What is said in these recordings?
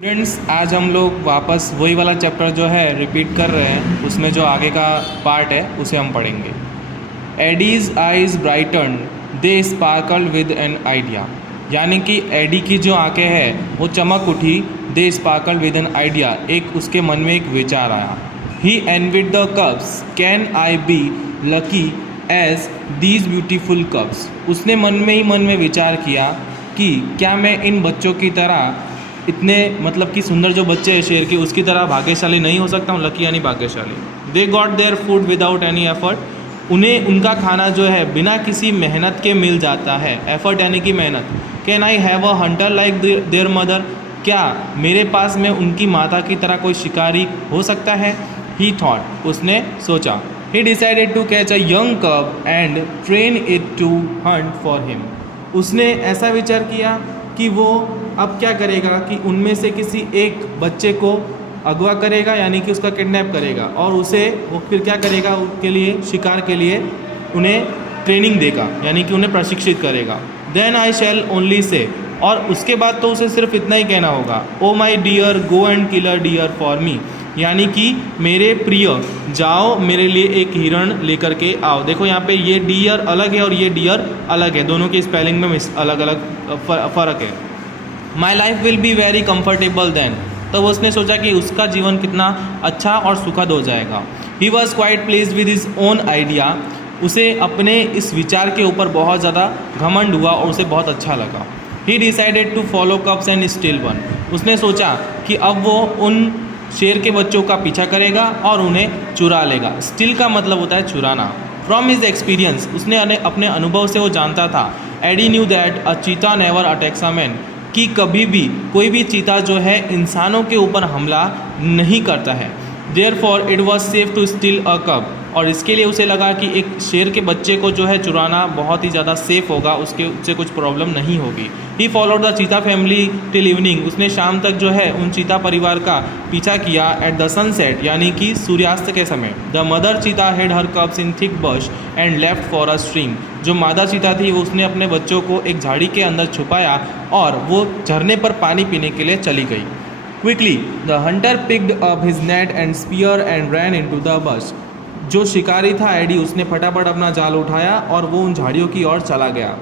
Students, आज हम लोग वापस वही वाला चैप्टर जो है रिपीट कर रहे हैं। उसमें जो आगे का पार्ट है उसे हम पढ़ेंगे। Eddie's eyes brighten, they sparkle with an idea. यानी कि एडी की जो आंखें हैं वो चमक उठी। They sparkle with an idea, एक उसके मन में एक विचार आया। He envied the cups, can I be lucky as these beautiful cups. उसने मन में विचार किया कि क्या मैं इन बच्चों की तरह, इतने मतलब कि सुंदर जो बच्चे हैं शेर के, उसकी तरह भाग्यशाली नहीं हो सकता हूँ। लकी यानी भाग्यशाली। They got their food without any effort. उन्हें उनका खाना जो है बिना किसी मेहनत के मिल जाता है। एफर्ट यानी कि मेहनत। Can I have a Hunter like there mother. क्या मेरे पास में उनकी माता की तरह कोई शिकारी हो सकता है। ही थॉट, उसने सोचा। He decided to catch a young cub and train it to hunt for him. उसने ऐसा विचार किया कि वो अब क्या करेगा कि उनमें से किसी एक बच्चे को अगवा करेगा, यानी कि उसका किडनैप करेगा, और उसे वो फिर क्या करेगा, उसके लिए शिकार के लिए उन्हें ट्रेनिंग देगा, यानी कि उन्हें प्रशिक्षित करेगा। Then I shell only say, और उसके बाद तो उसे सिर्फ इतना ही कहना होगा, oh my dear go and kill a deer for me. यानी कि मेरे प्रिय जाओ मेरे लिए एक हिरण लेकर के आओ। देखो यहाँ पे ये डियर अलग है और ये डियर अलग है, दोनों की स्पेलिंग में अलग अलग फ़र्क है। My life will be very comfortable then. तो उसने सोचा कि उसका जीवन कितना अच्छा और सुखद हो जाएगा। He was quite please with his own idea. उसे अपने इस विचार के ऊपर बहुत ज़्यादा घमंड हुआ और उसे बहुत अच्छा लगा। He decided to follow cubs and steal one. उसने सोचा कि अब वो उन शेर के बच्चों का पीछा करेगा और उन्हें चुरा लेगा। स्टील का मतलब होता है चुराना। फ्रॉम हिज एक्सपीरियंस, उसने अपने अनुभव से वो जानता था। एडी न्यू दैट अ चीता नेवर अटैक्स अ मैन, कि कभी भी कोई भी चीता जो है इंसानों के ऊपर हमला नहीं करता है। Therefore it was safe to steal a cub, और इसके लिए उसे लगा कि एक शेर के बच्चे को जो है चुराना बहुत ही ज़्यादा सेफ होगा, उससे कुछ प्रॉब्लम नहीं होगी। ही फॉलोड द चीता फैमिली टिल इवनिंग। उसने शाम तक जो है उन चीता परिवार का पीछा किया। एट द सनसेट, यानी कि सूर्यास्त के समय, the mother cheetah hid her cubs in thick bush and left for a stream. जो मादा चीता थी वो उसने अपने बच्चों को एक झाड़ी के अंदर छुपाया और वो झरने पर पानी पीने के लिए चली गई। Quickly the hunter picked up his net and spear and ran into the bush. जो शिकारी था एडी, उसने फटाफट अपना जाल उठाया और वो उन झाड़ियों की ओर चला गया।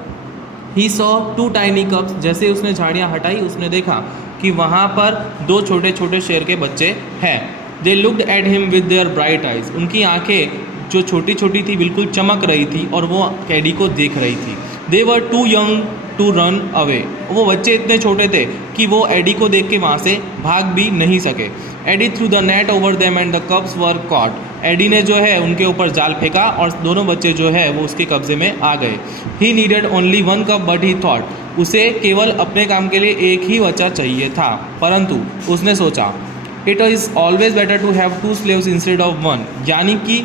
He saw two tiny cubs. जैसे उसने झाड़ियाँ हटाई उसने देखा कि वहाँ पर दो छोटे छोटे शेर के बच्चे हैं। They looked at him with their bright eyes. उनकी आंखें जो छोटी छोटी थी बिल्कुल चमक रही थी और वो एडी को देख रही थी। They were too young to run away. वो बच्चे इतने छोटे थे कि वो एडी को देख के वहाँ से भाग भी नहीं सके। Eddie threw the net over them and the cubs were caught. Eddie ने जो है उनके ऊपर जाल फेंका और दोनों बच्चे जो है वो उसके कब्जे में आ गए। He needed only one cup but he thought. उसे केवल अपने काम के लिए एक ही बच्चा चाहिए था, परंतु उसने सोचा, it is always better to have two slaves instead of one. यानी कि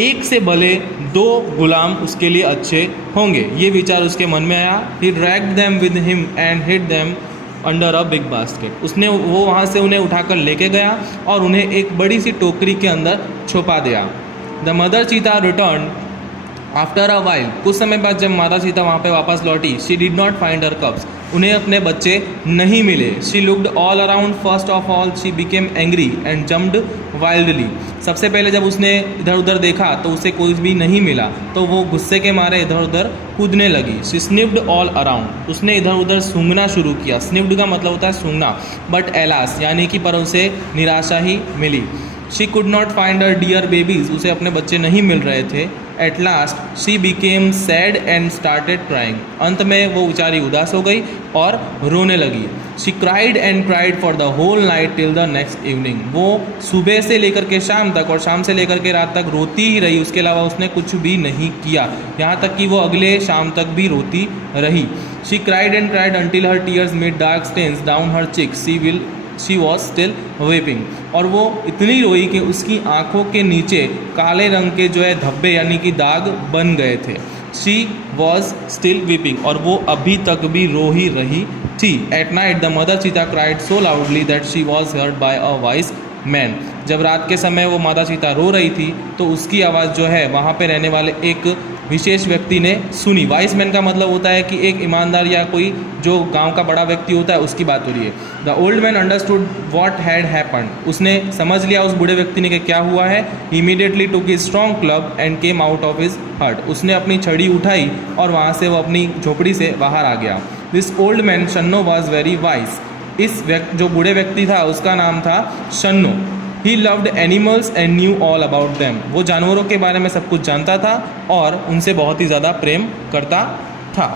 एक से भले दो गुलाम उसके लिए अच्छे होंगे। ये विचार उसके मन में आया। He dragged them with him and hid them under a big basket. उसने वो वहाँ से उन्हें उठाकर लेके गया और उन्हें एक बड़ी सी टोकरी के अंदर छुपा दिया। द मदर चीता रिटर्न आफ्टर अ वाइल। कुछ समय बाद जब माता चीता वहाँ पे वापस लौटी, she did not find her cups. उन्हें अपने बच्चे नहीं मिले। She looked all around. First of all she became angry and jumped wildly. सबसे पहले जब उसने इधर उधर देखा तो उसे कोई भी नहीं मिला, तो वो गुस्से के मारे इधर उधर कूदने लगी। She sniffed all around. उसने इधर उधर सूंघना शुरू किया। स्निफ्ड का मतलब होता है सूंघना। बट एलास, यानी कि पर उसे निराशा ही मिली। She could not find her deer babies. उसे अपने बच्चे नहीं मिल रहे थे। At last she became sad and started crying. अंत में वो बेचारी उदास हो गई और रोने लगी। She cried and cried for the whole night till the next evening. वो सुबह से लेकर के शाम तक और शाम से लेकर के रात तक रोती ही रही। उसके अलावा उसने कुछ भी नहीं किया, यहाँ तक कि वो अगले शाम तक भी रोती रही। She cried and cried until her tears made dark stains down her cheeks. She was still weeping. और वो इतनी रोई कि उसकी आंखों के नीचे काले रंग के जो है धब्बे यानी कि दाग बन गए थे। शी वॉज स्टिल वीपिंग, और वो अभी तक भी रो ही रही थी। एट नाइट द मदर चीता cried so loudly that she was heard by a wise man. जब रात के समय वो माता चीता रो रही थी तो उसकी आवाज़ जो है वहाँ पे रहने वाले एक विशेष व्यक्ति ने सुनी। वाइस मैन का मतलब होता है कि एक ईमानदार या कोई जो गांव का बड़ा व्यक्ति होता है उसकी बात हो रही है। The old man understood what had happened, उसने समझ लिया उस बूढ़े व्यक्ति ने कि क्या हुआ है। Immediately took his strong club and came out of his हट, उसने अपनी छड़ी उठाई और वहाँ से वो अपनी झोपड़ी से बाहर आ गया। दिस ओल्ड मैन शन्नो वॉज वेरी वाइज, इस जो बूढ़े व्यक्ति था उसका नाम था शन्नो। He loved animals and knew all about them, वो जानवरों के बारे में सब कुछ जानता था और उनसे बहुत ही ज़्यादा प्रेम करता था।